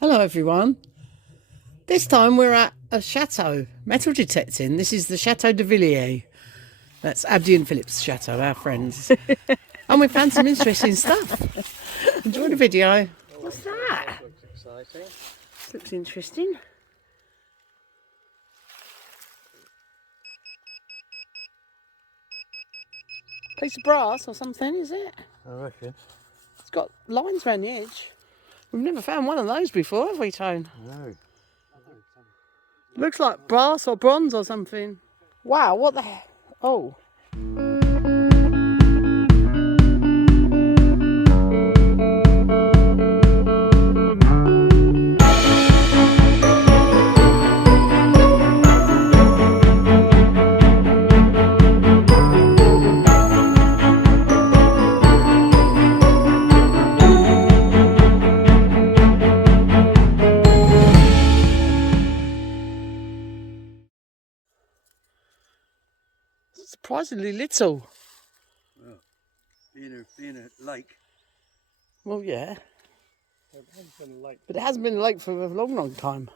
Hello everyone. This time we're at a chateau, metal detecting. This is the Chateau de Villiers. That's Abdy and Philip's chateau, our friends. And we found some interesting stuff. Enjoy the video. What's that? Looks exciting. This looks interesting. Piece of brass or something, is it? I reckon. It's got lines around the edge. We've never found one of those before, have we, Tone? No. Looks like brass or bronze or something. Wow, what the heck? Oh. Surprisingly little. Well, being a lake. Well, yeah. It hasn't been a lake. But it hasn't been a lake for a long, long time.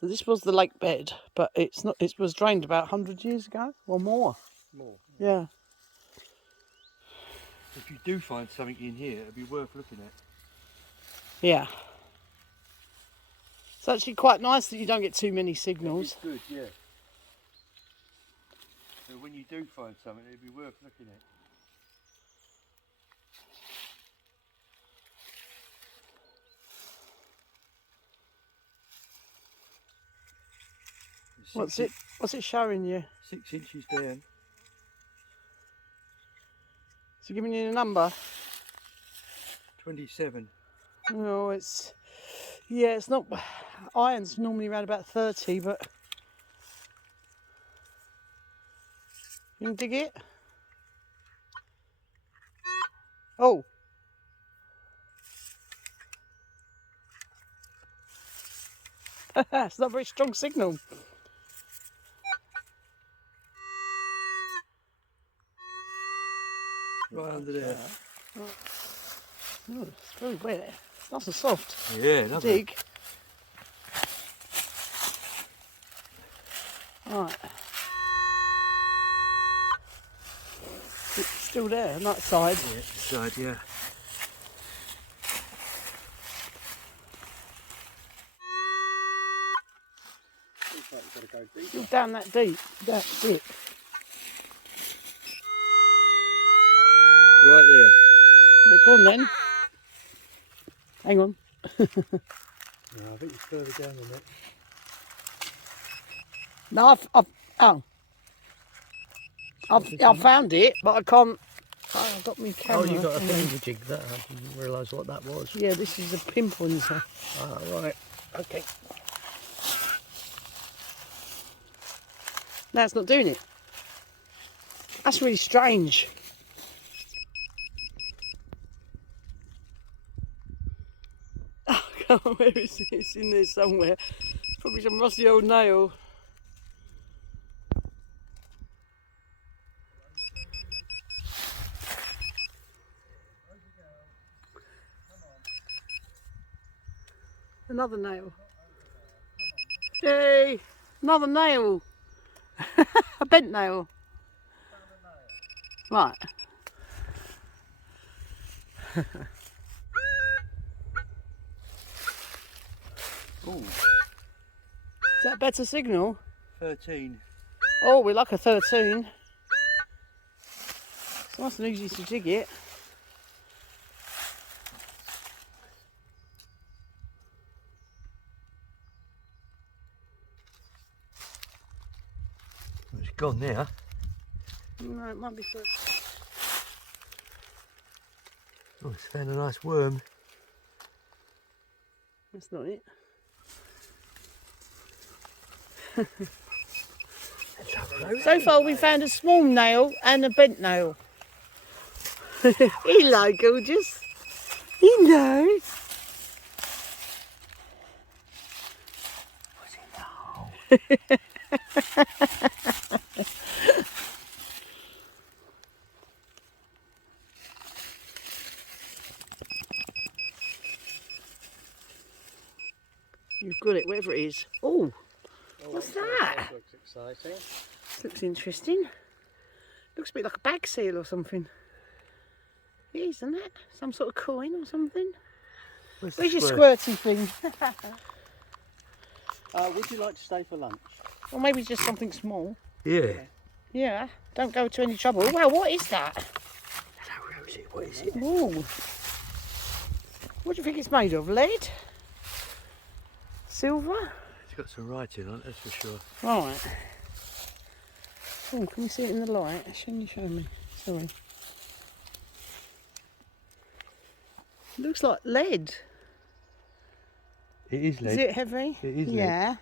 So this was the lake bed, but it's not. It was drained about 100 years ago or more. More. Yeah. If you do find something in here, it'd be worth looking at. Yeah. It's actually quite nice that you don't get too many signals. It's good, yeah. So when you do find something, it'd be worth looking at. What's it showing you? 6 inches down. Is it giving you a number? 27. No, it's not. Iron's normally around about 30, but you can dig it. Oh. It's not a very strong signal. Right under there. Oh, it's very wet. It's nice and soft. Yeah, lovely. Dig. Right. It's still there on that side. Yeah, this side, yeah. Looks like you've got to go deeper. Still down that deep. That's it. Right there. Well, go on then. Hang on. No, I think it's further down than that. No, I found it, but I can't. Oh, I've got my camera. Oh, you got a finger jig that. I didn't realise what that was. Yeah, this is a pimple in there. Ah, right. Okay. No, it's not doing it. That's really strange. Oh, where is it? It's in there somewhere. Probably some rusty old nail. Another nail. Hey, another nail. A bent nail. Right. Oh, Is that a better signal? 13. Oh, we like a 13. It's nice and easy to dig it. It's gone now. No, it might be for... Oh, it's found a nice worm. That's not it. So far we found a small nail and a bent nail. Hello, gorgeous. Hello. You've got it, whatever it is. Oh, what's that? That looks exciting. This looks interesting. Looks a bit like a bag seal or something. It is, isn't it? Some sort of coin or something. Where's your squirty thing? Would you like to stay for lunch? Or maybe just something small. Yeah. Yeah, don't go to any trouble. Well, what is that? Hello, Rosie. What is it? Ooh. What do you think it's made of? Lead? Silver? It's got some writing on it, that's for sure. Right. Oh, can we see it in the light? Shouldn't you show me? Sorry. It looks like lead. It is lead. Is it heavy? It is lead. Yeah.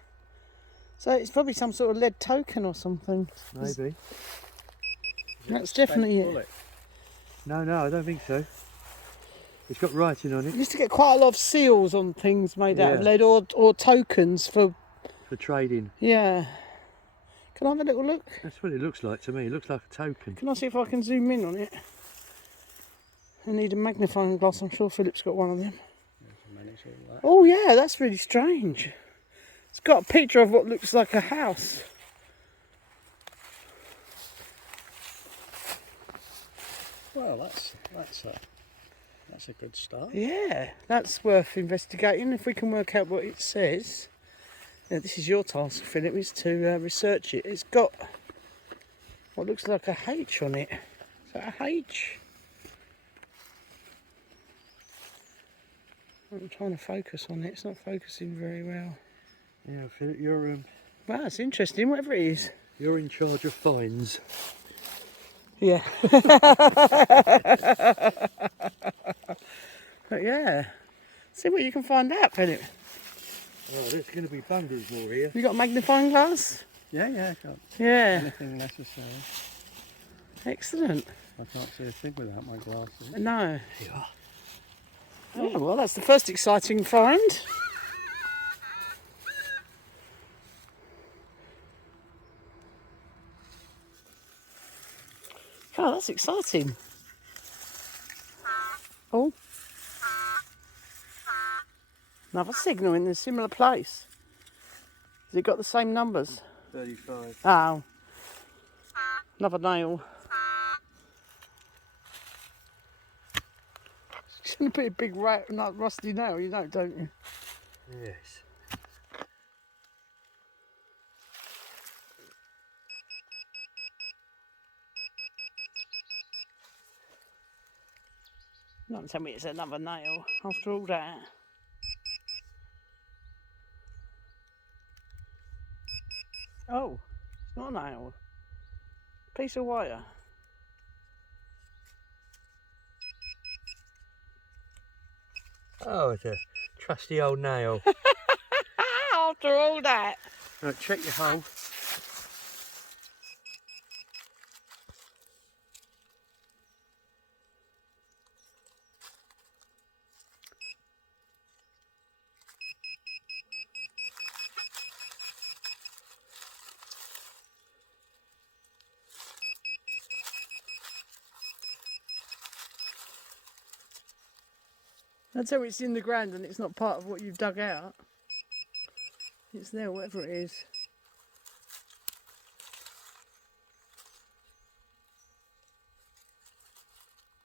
So it's probably some sort of lead token or something. Maybe. That's definitely it. No, I don't think so. It's got writing on You it. used to get quite a lot of seals on things made out of Yeah. lead or tokens for... For trading. Yeah. Can I have a little look? That's what it looks like to me. It looks like a token. Can I see if I can zoom in on it? I need a magnifying glass. I'm sure Philip's got one of them. Oh yeah, that's really strange. It's got a picture of what looks like a house. Well, that's a good start. Yeah, that's worth investigating if we can work out what it says. Now, this is your task, Philip, is to research it. It's got what looks like a H on it. Is that a H? I'm trying to focus on it. It's not focusing very well. Yeah, Philip, you're Wow, it's interesting, whatever it is. you're in charge of fines. Yeah. But yeah. See what you can find out, Philip. Well, there's going to be bundles more here. You got a magnifying glass? Yeah, got Yeah. anything necessary. Excellent. I can't see a thing without my glasses. No. Here you are. Oh, well, that's the first exciting find. Oh, that's exciting. Oh. Another signal in a similar place. Has it got the same numbers? 35. Oh. Another nail. It's going to be a big rusty nail, you know, don't you? Yes. Don't tell me it's another nail after all that. Oh, it's not a nail. Piece of wire. Oh, it's a trusty old nail. After all that. Right, check your hole. That's how it's in the ground and it's not part of what you've dug out. It's there, whatever it is.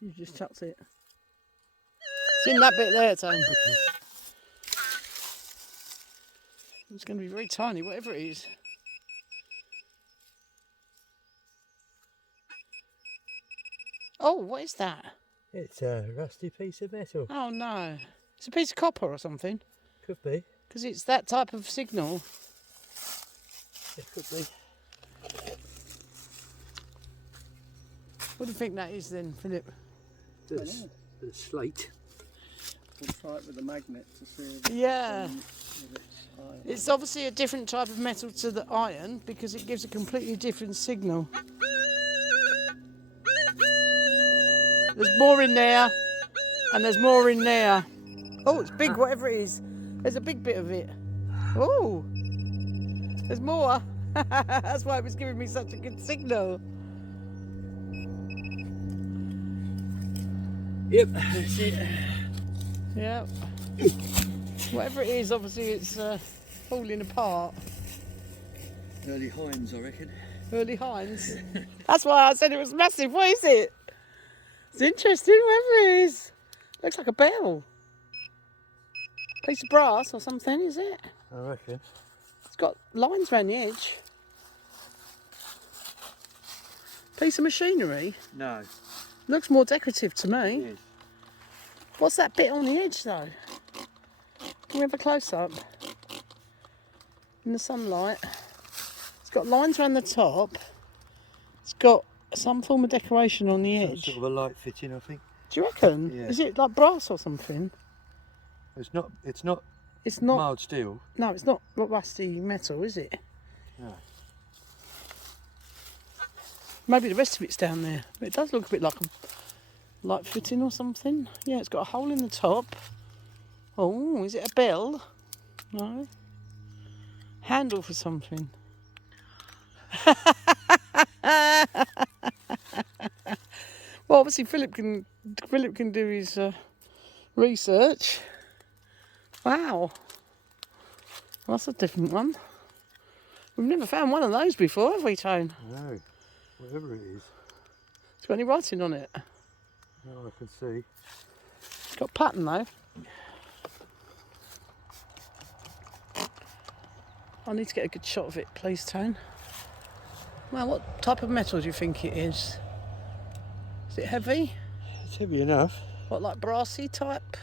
You just chucked it. It's in that bit there, Tony. It's going to be very tiny, whatever it is. Oh, what is that? It's a rusty piece of metal. Oh no. It's a piece of copper or something. Could be. Because it's that type of signal. It could be. What do you think that is then, Philip? The slate. We'll try it with a magnet to see if Yeah. it's iron. It's obviously a different type of metal to the iron because it gives a completely different signal. There's more in there, and there's more in there. Oh, it's big, whatever it is. There's a big bit of it. Oh, there's more. That's why it was giving me such a good signal. Yep, that's it. Yeah. Whatever it is, obviously it's falling apart. Early hinds, I reckon. Early hinds. That's why I said it was massive. What is it? It's interesting, whatever it is. Looks like a bell. Piece of brass or something, is it? I reckon. It's got lines around the edge. Piece of machinery. No. Looks more decorative to me. It is. What's that bit on the edge though? Can we have a close up? In the sunlight. It's got lines around the top. It's got some form of decoration on the edge. Sort of a light fitting, I think. Do you reckon? Yeah. Is it like brass or something? It's not. It's not. It's not. Mild steel. No, it's not rusty metal, is it? No. Maybe the rest of it's down there. But it does look a bit like a light fitting or something. Yeah, it's got a hole in the top. Oh, is it a bell? No. Handle for something. Well, obviously Philip can do his research. Wow, that's a different one. We've never found one of those before, have we, Tone? No. Whatever it is. It's got any writing on it? No, I can see. It's got pattern though. I need to get a good shot of it, please, Tone. Well, what type of metal do you think it is? Is it heavy? It's heavy enough. What, like brassy type?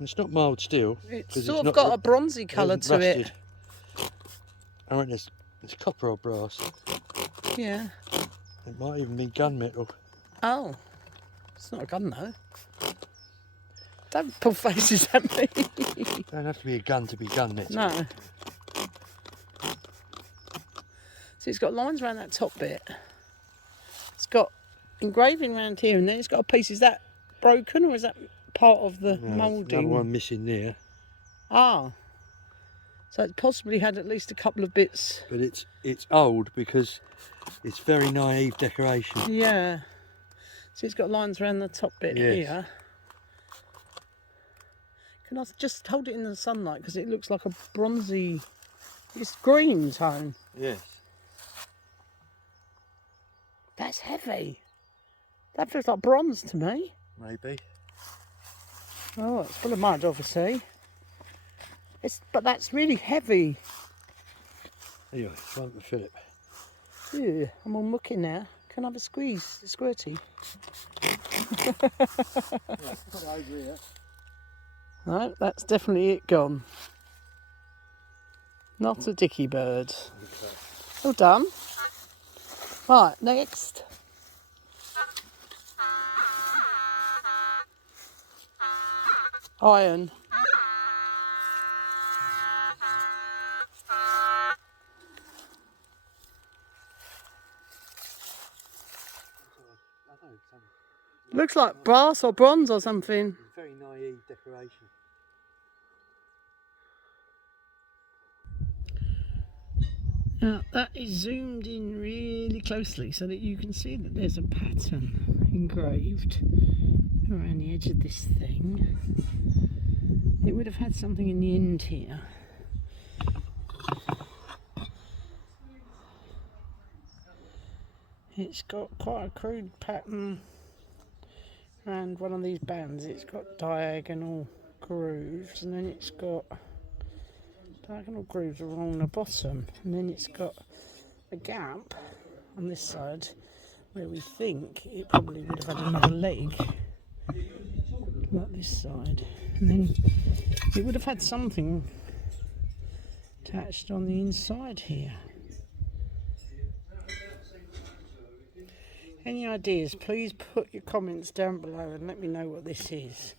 It's not mild steel. It's sort of got a bronzy colour to it. I reckon it's copper or brass. Yeah. It might even be gunmetal. Oh, it's not a gun though. Don't pull faces at me. Don't have to be a gun to be gunmetal. No. So it's got lines around that top bit. It's got engraving around here, and then it's got a piece. Is that broken or is that part of the moulding? Another one missing there. Ah. So it's possibly had at least a couple of bits. But it's old because it's very naive decoration. Yeah. So it's got lines around the top bit here. Can I just hold it in the sunlight because it looks like a bronzy. It's green tone. Yes. That's heavy. That feels like bronze to me. Maybe. Oh, it's full of mud, obviously. But that's really heavy. Anyway, it's one for Philip. Ew, I'm all mucky now. Can I have a squeeze? A squirty? Put it over here. No, that's definitely it gone. Not a dicky bird. Okay. All done. Right, next. Iron. Looks like brass or bronze or something. Very naive decoration. Now that is zoomed in really closely so that you can see that there's a pattern engraved around the edge of this thing. It would have had something in the end here. It's got quite a crude pattern around one of these bands. It's got diagonal grooves, and then it's got diagonal grooves along the bottom, and then it's got a gap on this side where we think it probably would have had another leg, like this side, and then it would have had something attached on the inside here. Any ideas, please put your comments down below and let me know what this is.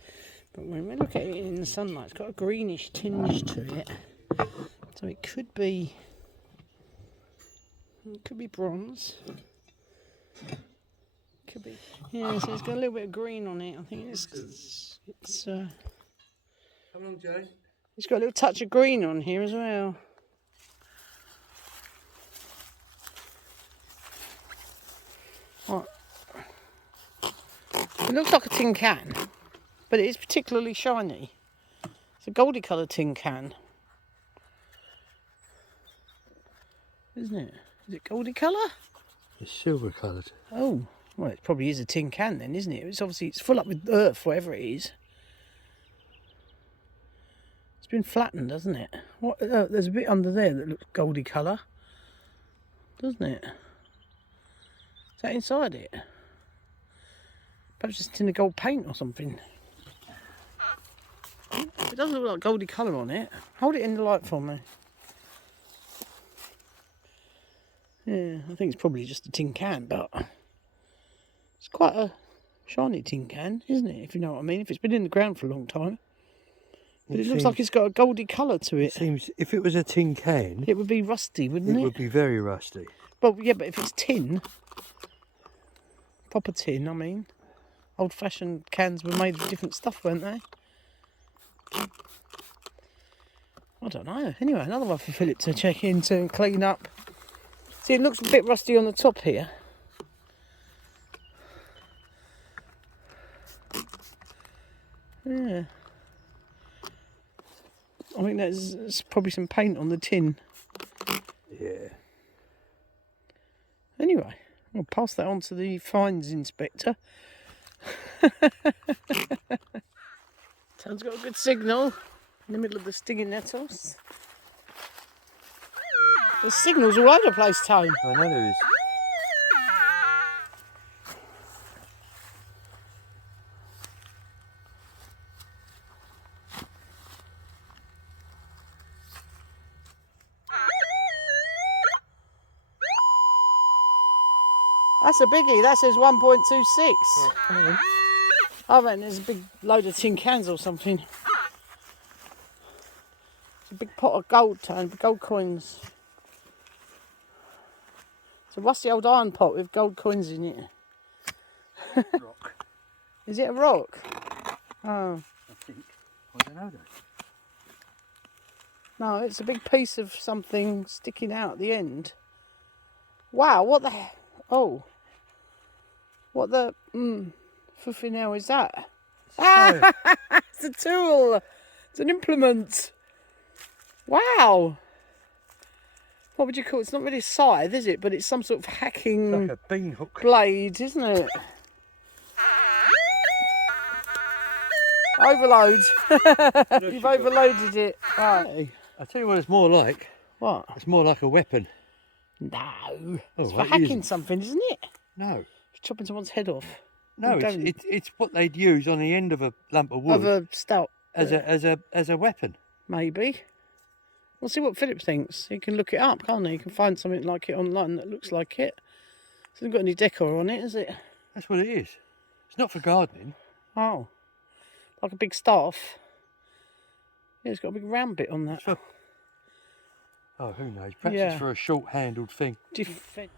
But when we look at it in the sunlight, it's got a greenish tinge to it. So it could be bronze. Could be, yeah, so it's got a little bit of green on it. I think it's Come along, Joe. It's got a little touch of green on here as well. Right. It looks like a tin can, but it is particularly shiny. It's a goldy coloured tin can. Isn't it? Is it goldy colour? It's silver coloured. Oh, well, it probably is a tin can then, isn't it? It's obviously, it's full up with earth, whatever it is. It's been flattened, hasn't it? What? There's a bit under there that looks goldy colour, doesn't it? Is that inside it? Perhaps it's a tin of gold paint or something. It doesn't look like goldy colour on it. Hold it in the light for me. Yeah, I think it's probably just a tin can, but it's quite a shiny tin can, isn't it? If you know what I mean. If it's been in the ground for a long time. But it looks like it's got a goldy colour to it. It seems, if it was a tin can, it would be rusty, wouldn't it? It would be very rusty. Well, yeah, but if it's tin, proper tin, I mean, old-fashioned cans were made of different stuff, weren't they? I don't know. Anyway, another one for Philip to check into and clean up. See, it looks a bit rusty on the top here. Yeah. I think there's probably some paint on the tin. Yeah. Anyway, we'll pass that on to the fines inspector. Town's got a good signal in the middle of the stinging nettles. There's signals all over the place, Tone. I know there is. That's a biggie. That says 1.26. I reckon there's a big load of tin cans or something. It's a big pot of gold, Tone, gold coins. It's a rusty old iron pot with gold coins in it. Rock. Is it a rock? Oh. I think. I don't know though. No, it's a big piece of something sticking out at the end. Wow, what the... Oh. What the... Fuffy now is that? So, It's a tool. It's an implement. Wow. What would you call it? It's not really a scythe, is it? But it's some sort of hacking like a bean hook. blade, isn't it? Overload. You've overloaded it. Right. I'll tell you what it's more like. What? It's more like a weapon. No. Oh, It's for right, it hacking isn't. something, isn't it? No. Chopping someone's head off. No, Don't. it's what they'd use on the end of a lump of wood Of a stout. as a weapon. Maybe. We'll see what Philip thinks. He can look it up, can't he? He can find something like it online that looks like it. It hasn't got any decor on it, has it? That's what it is. It's not for gardening. Oh. Like a big staff. Yeah, it's got a big round bit on that. It's for... Oh, who knows? Perhaps Yeah. it's for a short-handled thing. Defense.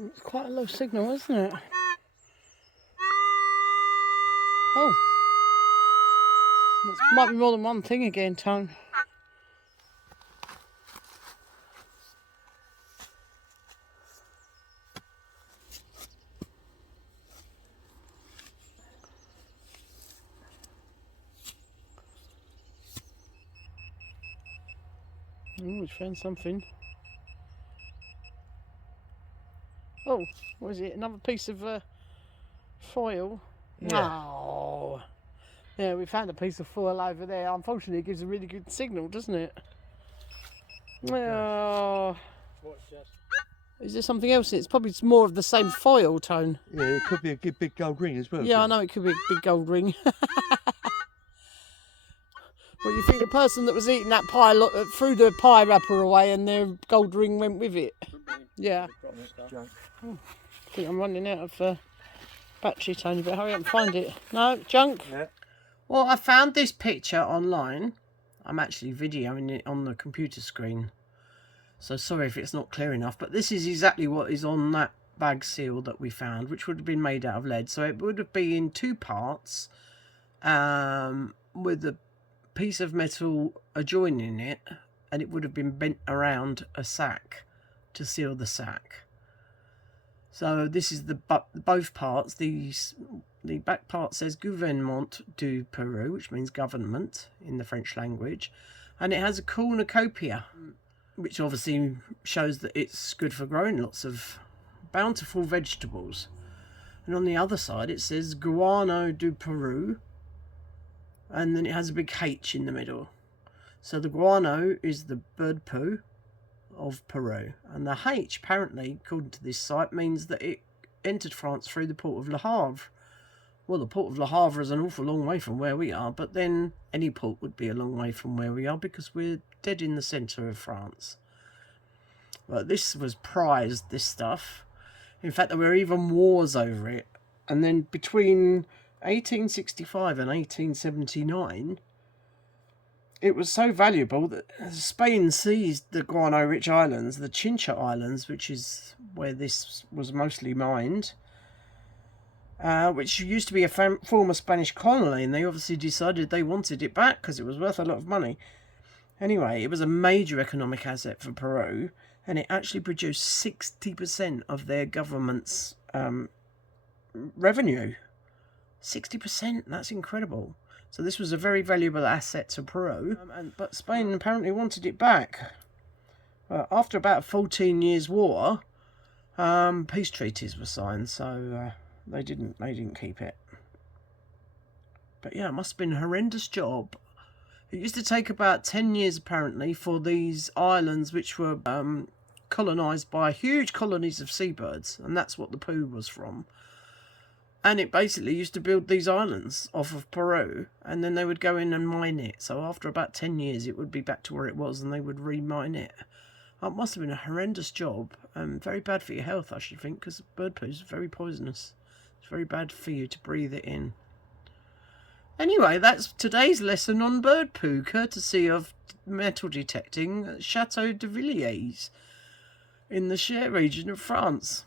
It's quite a low signal, isn't it? Oh. That might be more than one thing again, Tone. Oh, we found something. Oh, what is it? Another piece of foil? Yeah. Oh. Yeah, we found a piece of foil over there. Unfortunately, it gives a really good signal, doesn't it? Oh. What's that? Is there something else? It's probably more of the same foil, Tone. Yeah, it could be a good big gold ring as well. Yeah, I know it could be a big gold ring. Well, you think the person that was eating that pie threw the pie wrapper away and their gold ring went with it? Yeah. Oh, I think I'm running out of battery, Tony, but hurry up and find it. No, junk. Yeah. Well, I found this picture online. I'm actually videoing it on the computer screen. So sorry if it's not clear enough, but this is exactly what is on that bag seal that we found, which would have been made out of lead. So it would have been in two parts, with a piece of metal adjoining it, and it would have been bent around a sack to seal the sack. So this is the both parts. The back part says Gouvernement du Perou, which means government in the French language, and it has a cornucopia, which obviously shows that it's good for growing lots of bountiful vegetables. And on the other side it says Guano du Perou, and then it has a big H in the middle. So the guano is the bird poo of Peru, and the H, apparently, according to this site, means that it entered France through the port of Le Havre. Well, the port of Le Havre is an awful long way from where we are, but then any port would be a long way from where we are because we're dead in the centre of France. But this was prized, this stuff. In fact, there were even wars over it. And then between 1865 and 1879, it was so valuable that Spain seized the guano-rich islands, the Chincha Islands, which is where this was mostly mined, which used to be a former Spanish colony, and they obviously decided they wanted it back because it was worth a lot of money. Anyway, it was a major economic asset for Peru, and it actually produced 60% of their government's revenue. 60%, that's incredible. So this was a very valuable asset to Peru, but Spain apparently wanted it back. After about 14 years war, peace treaties were signed, so they didn't keep it. But yeah, it must have been a horrendous job. It used to take about 10 years apparently for these islands, which were colonised by huge colonies of seabirds, and that's what the poo was from. And it basically used to build these islands off of Peru, and then they would go in and mine it. So after about 10 years, it would be back to where it was, and they would re-mine it. It must have been a horrendous job, and very bad for your health, I should think, because bird poo is very poisonous. It's very bad for you to breathe it in. Anyway, that's today's lesson on bird poo, courtesy of metal detecting at Chateau de Villiers in the Cher region of France.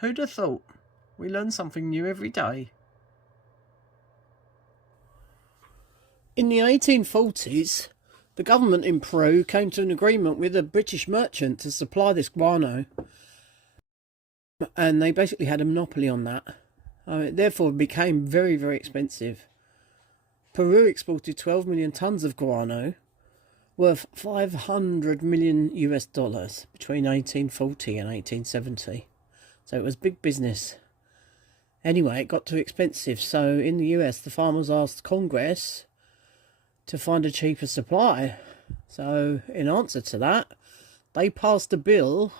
Who'd have thought? We learn something new every day. In the 1840s, the government in Peru came to an agreement with a British merchant to supply this guano, and they basically had a monopoly on that. Therefore, it became very, very expensive. Peru exported 12 million tons of guano, worth $500 million between 1840 and 1870. So it was big business. Anyway, it got too expensive, so in the US, the farmers asked Congress to find a cheaper supply. So in answer to that, they passed a bill,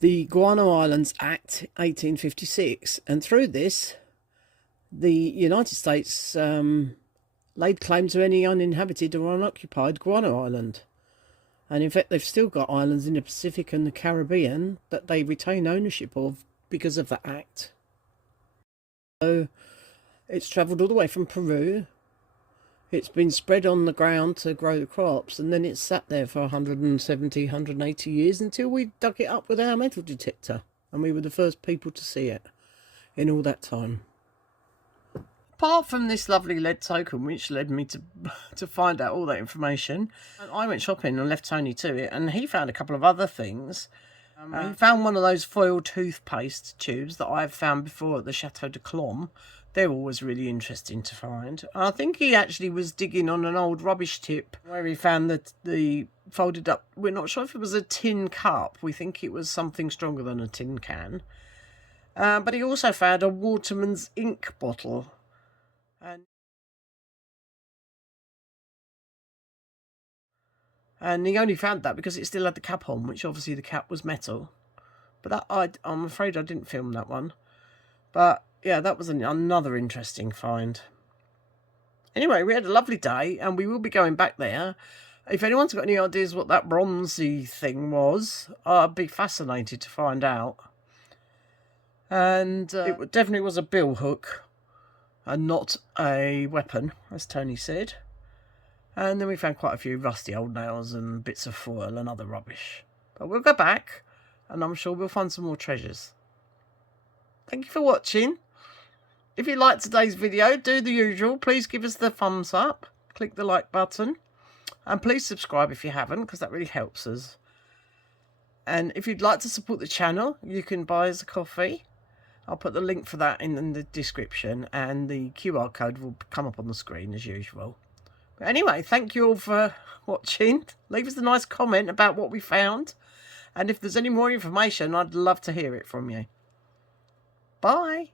the Guano Islands Act 1856, and through this, the United States laid claim to any uninhabited or unoccupied guano island. And in fact, they've still got islands in the Pacific and the Caribbean that they retain ownership of because of the act. So it's travelled all the way from Peru. It's been spread on the ground to grow the crops, and then it's sat there for 170, 180 years until we dug it up with our metal detector, and we were the first people to see it in all that time. Apart from this lovely lead token, which led me to find out all that information, I went shopping and left Tony to it, and he found a couple of other things. He found one of those foil toothpaste tubes that I've found before at the Chateau de Clom. They're always really interesting to find. I think he actually was digging on an old rubbish tip where he found the folded up, we're not sure if it was a tin cup. We think it was something stronger than a tin can. But he also found a Waterman's ink bottle. And he only found that because it still had the cap on, which obviously the cap was metal. But I'm afraid I didn't film that one. But yeah, that was another interesting find. Anyway, we had a lovely day, and we will be going back there. If anyone's got any ideas what that bronzy thing was, I'd be fascinated to find out. And it definitely was a bill hook and not a weapon, as Tony said. And then we found quite a few rusty old nails and bits of foil and other rubbish. But we'll go back and I'm sure we'll find some more treasures. Thank you for watching. If you liked today's video, do the usual. Please give us the thumbs up. Click the like button. And please subscribe if you haven't, because that really helps us. And if you'd like to support the channel, you can buy us a coffee. I'll put the link for that in the description. And the QR code will come up on the screen as usual. But anyway, thank you all for watching. Leave us a nice comment about what we found. And if there's any more information, I'd love to hear it from you. Bye.